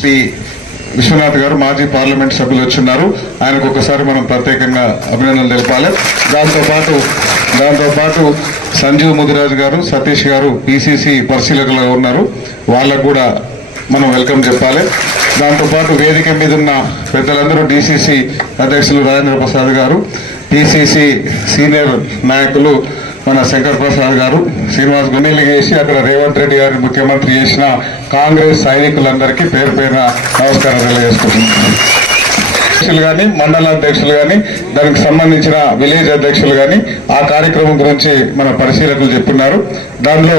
శ్రీ విశ్వనాథ్ గారు మాజీ పార్లమెంట్ సభ్యులు వచ్చున్నారు. ఆయనకు ఒకసారి మనం ప్రత్యేకంగా అభినందనలు తెలపాలి. దాంతోపాటు దాంతోపాటు సంజీవ్ ముదిరాజు గారు సతీష్ గారు పిసిసి పరిశీలకులుగా ఉన్నారు. వాళ్ళకు కూడా మనం వెల్కమ్ చెప్పాలి. దాంతోపాటు వేదిక మీద ఉన్న పెద్దలందరూ డిసిసి అధ్యక్షులు రాజేంద్ర ప్రసాద్ గారు పిసిసి సీనియర్ నాయకులు మన శంకర్ ప్రసాద్ గారు శ్రీనివాస్ గుండెలు చేసి అక్కడ రేవంత్ రెడ్డి గారిని ముఖ్యమంత్రి చేసిన కాంగ్రెస్ సైనికులందరికీ పేరు పేరున నమస్కారం తెలియజేసుకుంటున్నాను అధ్యక్షులు కానీ మండల అధ్యక్షులు కానీ దానికి సంబంధించిన విలేజ్ అధ్యక్షులు కానీ ఆ కార్యక్రమం గురించి మన పరిశీలకులు చెప్తున్నారు దానిలో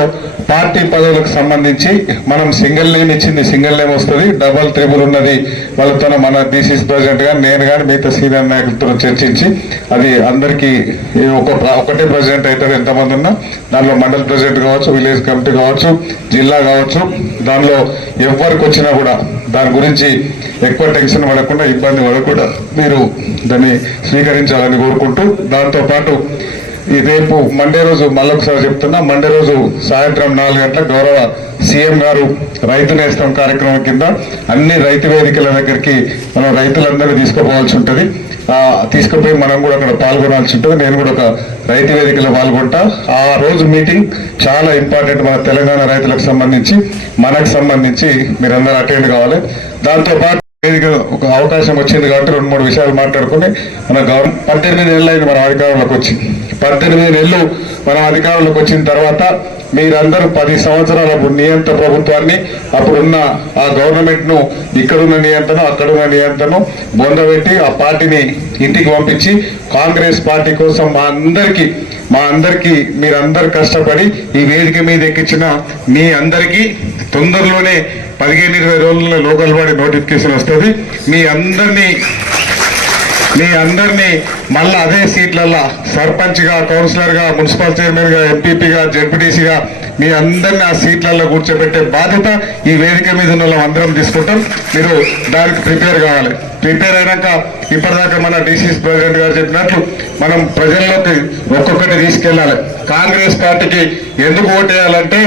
పార్టీ పదవులకు సంబంధించి మనం సింగిల్ నేమ్ ఇచ్చింది సింగిల్ నేమ్ వస్తుంది. డబల్ త్రిబుల్ ఉన్నది. వాళ్ళతో మన డిసిసి ప్రెసిడెంట్ కానీ నేను కానీ మిగతా సీనియర్ నాయకులతో చర్చించి అది అందరికీ ఒక ఒకటే ప్రెసిడెంట్ అవుతుంది ఎంతమంది ఉన్నా. దానిలో మండల ప్రెసిడెంట్ కావచ్చు విలేజ్ కమిటీ కావచ్చు జిల్లా కావచ్చు. దానిలో ఎవరికి వచ్చినా కూడా దాని గురించి ఎక్కువ టెన్షన్ పడకుండా ఇబ్బంది పడకుండా మీరు దాన్ని స్వీకరించాలని కోరుకుంటూ దాంతో పాటు ఈ రేపు మండే రోజు మళ్ళొకసారి చెప్తున్నా మండే రోజు సాయంత్రం నాలుగు గంటల గౌరవ సీఎం గారు రైతు నేస్తం కార్యక్రమం కింద అన్ని రైతు వేదికల దగ్గరికి మనం రైతులందరూ తీసుకుపోవాల్సి ఉంటుంది. తీసుకుపోయి మనం కూడా అక్కడ పాల్గొనాల్సి ఉంటుంది. నేను కూడా ఒక రైతు వేదికలో పాల్గొంటా. ఆ రోజు మీటింగ్ చాలా ఇంపార్టెంట్ మన తెలంగాణ రైతులకు సంబంధించి మనకు సంబంధించి మీరందరూ అటెండ్ కావాలి. దాంతో పాటు ఒక అవకాశం వచ్చింది కాబట్టి రెండు మూడు విషయాలు మాట్లాడుకుని మన గవర్నమెంట్ పద్దెనిమిది ఏళ్ళు అయింది మనం అధికారంలోకి వచ్చి. పద్దెనిమిది నెలలు మనం అధికారంలోకి వచ్చిన తర్వాత మీరందరూ పది సంవత్సరాల నియంత్ర ప్రభుత్వాన్ని అప్పుడున్న ఆ గవర్నమెంట్ను ఇక్కడున్న నియంత్రణ అక్కడున్న నియంత్రణ బొందబెట్టి ఆ పార్టీని ఇంటికి పంపించి కాంగ్రెస్ పార్టీ కోసం మా అందరికీ మా అందరికీ మీరందరూ కష్టపడి ఈ వేదిక మీద ఎక్కించిన మీ అందరికీ తొందరలోనే పదిహేను ఇరవై రోజుల్లో లోకల్ బాడీ నోటిఫికేషన్ వస్తుంది. మీ అందరినీ మీ అందరినీ మళ్ళీ అదే సీట్లల్లో సర్పంచ్గా కౌన్సిలర్గా మున్సిపల్ చైర్మన్గా ఎంపీపీగా జెడ్పీటీసీగా మీ అందరిని ఆ సీట్లలో కూర్చోబెట్టే బాధ్యత ఈ వేదిక మీద ఉన్న అందరం తీసుకుంటాం. మీరు దానికి ప్రిపేర్ కావాలి. ప్రిపేర్ అయినాక ఇప్పటిదాకా మన డిసిసి ప్రెసిడెంట్ గారు చెప్పినట్లు మనం ప్రజల్లోకి ఒక్కొక్కటి తీసుకెళ్ళాలి. కాంగ్రెస్ పార్టీకి ఎందుకు ఓటేయాలంటే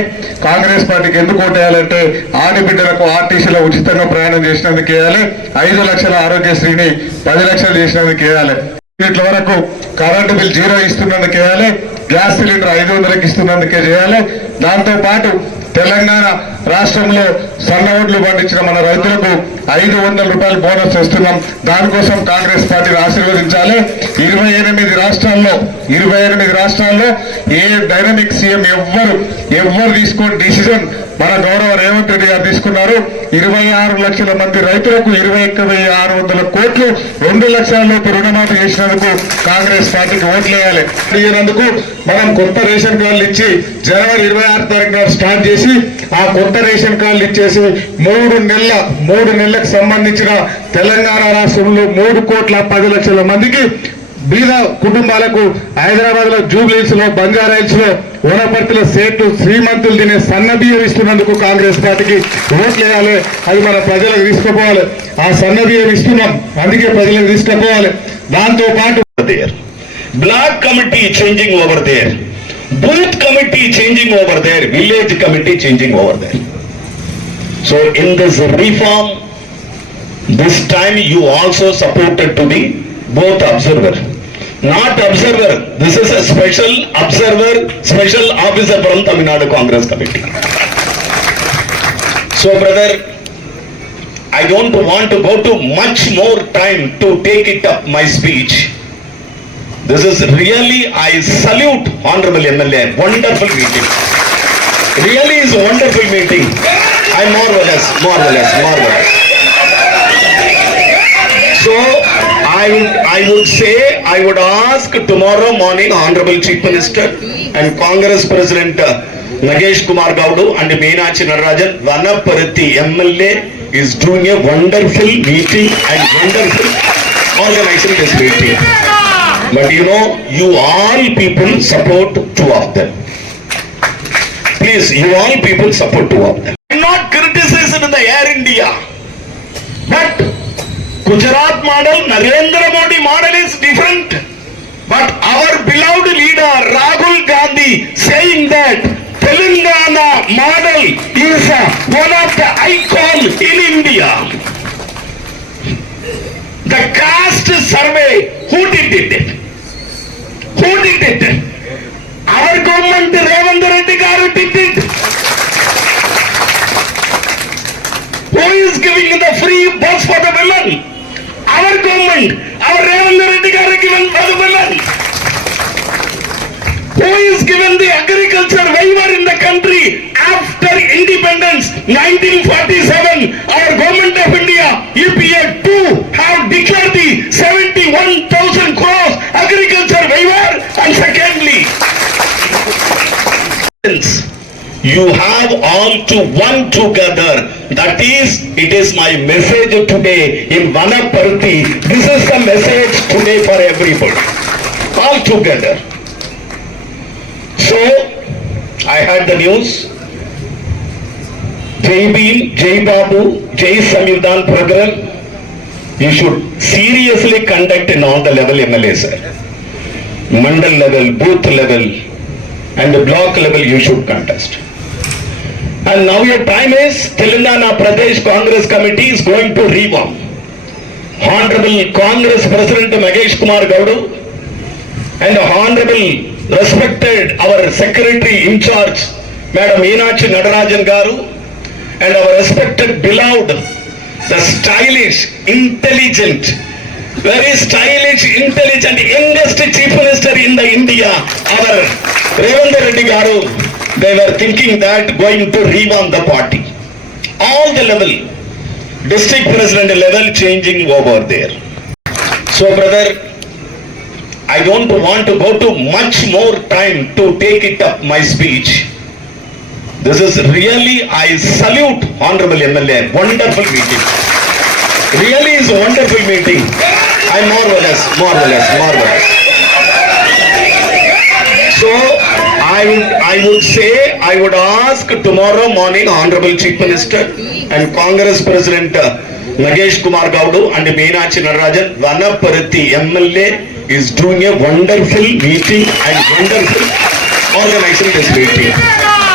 కాంగ్రెస్ పార్టీకి ఎందుకు ఓటేయాలంటే ఆడబిడ్డలకు ఆర్టీసీలో ఉచితంగా ప్రయాణం చేసినందుకు వేయాలి ఐదు లక్షల ఆరోగ్యశ్రీని పది లక్షలు చేసినందుకు వేయాలి వీటి వరకు కరెంటు బిల్ జీరో ఇస్తున్నందుకు చేయాలి గ్యాస్ సిలిండర్ ఐదు వందలకు ఇస్తున్నందుకే చేయాలి. దాంతోపాటు తెలంగాణ రాష్ట్రంలో సన్న ఓట్లు పండించిన మన రైతులకు ఐదు వందల రూపాయలు బోనస్ ఇస్తున్నాం దానికోసం కాంగ్రెస్ పార్టీని ఆశీర్వదించాలి. ఇరవై ఎనిమిది రాష్ట్రాల్లో ఇరవై ఎనిమిది రాష్ట్రాల్లో ఏ డైనమిక్ సీఎం ఎవ్వరు ఎవ్వరు తీసుకోని డిసిజన్ మన గౌరవ రేవంత్ రెడ్డి గారు తీసుకున్నారు. ఇరవై ఆరు లక్షల మంది రైతులకు ఇరవై ఒక్క వెయ్యి ఆరు వందల కోట్లు రెండు లక్షల లోపు రుణమాఫీ చేసినందుకు కాంగ్రెస్ పార్టీకి ఓట్లేయాలి. మనం కొత్త రేషన్ కార్డులు ఇచ్చి జనవరి ఇరవై ఆరు తారీఖు స్టార్ట్ చేసి ఆ కొత్త రేషన్ కార్డులు ఇచ్చేసి మూడు నెలల మూడు నెలలకు సంబంధించిన తెలంగాణ రాష్ట్రంలో మూడు కోట్ల పది లక్షల మందికి బీద కుటుంబాలకు హైదరాబాద్లో జూబ్లీస్లో బంగారైల్స్లో ఓనపర్తుల సేట్లు శ్రీమంతులు తినే సన్నబియ్యం ఇస్తున్నందుకు కాంగ్రెస్ పార్టీకి ఓట్లు వేయాలి అది మన ప్రజలకు తీసుకుపోవాలి. ఆ సన్నబియ్యం ఇస్తున్నాం. అందుకే ప్రజలకు తీసుకుపోవాలి. దాంతో పాటు block committee changing over there booth committee changing over there village committee changing over there so in this reform this time you also supported to the both observer Not observer, this is a special observer, special officer from Tamil Nadu Congress Committee. So brother, I don't want to go to much more time to take it up my speech. This is really, I salute Honorable MLA, wonderful meeting. Really is a wonderful meeting. I marvelous, marvelous, marvelous. So, I would, I would say, I would ask tomorrow morning Honorable Chief Minister and Congress President uh, Nagesh Kumar Gaudu and Meenachi Natarajan, Vanaparuthi MLA is doing a wonderful meeting and wonderful organizing this meeting. But you know, you all people support two of them. Please, you all people support two of them. I'm not criticizing the Air India. But Gujarat model, Narendra Modi model is different. But our beloved leader Rahul Gandhi saying that Telangana model is one of the icon in India. The caste survey, who did it? Who did it? Our government, Revant Reddy garu did it. Who is giving the free bus for the women? Government, our Revant Reddy garu given for. Who is given the agriculture waiver in the country after independence 1947? Our government of India, EPA 2, have declared the 71,000 crores agriculture waiver. And secondly, you have all to one together. That is, it is my message today in Vanaparthi. This is the message today for everybody. All together. So, I had the news. Jai Bhim, Jai Babu, Jai Samvidhan program. You should seriously conduct in all the level MLA, sir. Mandal level, booth level, and the block level you should contest. And now your time is Telangana Pradesh Congress Committee is going to reform. Honorable Congress President Magesh Kumar Gaudu and Honorable respected our Secretary in charge Madam Meenakshi Nadarajan Garu and our respected beloved the stylish, intelligent, very stylish, intelligent, youngest chief minister in the India, our Revant Reddy Garu. They were thinking that going to revamp the party. All the level, district president level changing over there. So brother, I don't want to go to much more time to take it up my speech. This is really, I salute Honorable MLA, wonderful meeting. Really is a wonderful meeting. I'm marvelous, marvelous, marvelous. So, I would, I would say, I would ask tomorrow morning Honorable Chief Minister and Congress President uh, Nagesh Kumar Gaudu and Meenakshi Nadarajan, Vanaparuthi MLA is doing a wonderful meeting and wonderful organizing this meeting.